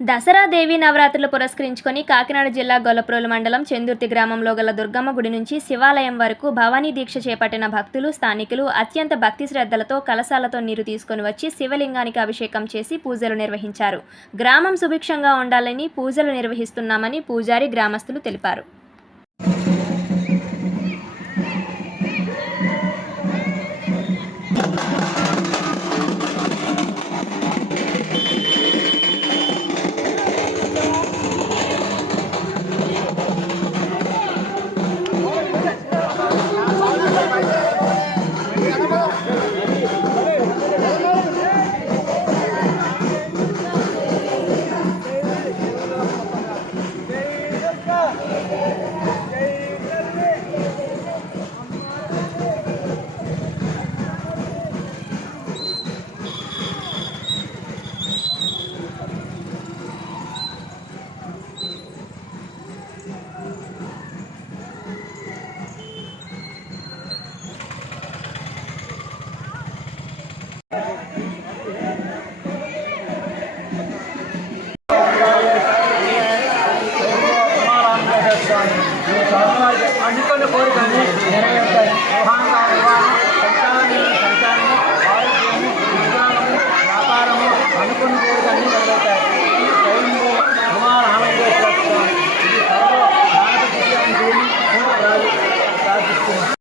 దసరా దేవి నవరాత్రులు పురస్కరించుకొని కాకినాడ జిల్లా గొల్లప్రోలు మండలం చెందుర్తి గ్రామంలో గల దుర్గమ్మ గుడి నుంచి శివాలయం వరకు భవానీ దీక్ష చేపట్టిన భక్తులు స్థానికులు అత్యంత భక్తి శ్రద్ధలతో కలశాలతో నీరు తీసుకొని వచ్చి శివలింగానికి అభిషేకం చేసి పూజలు నిర్వహించారు. గ్రామం సుభిక్షంగా ఉండాలని పూజలు నిర్వహిస్తున్నామని పూజారి గ్రామస్తులు తెలిపారు. 了。అనుకున్న కోరికలు నెరవేరుతాయి వివాహం వివాహం సంతానం సంతానము ఆరోగ్యము వ్యాపారము అనుకున్న కోరిక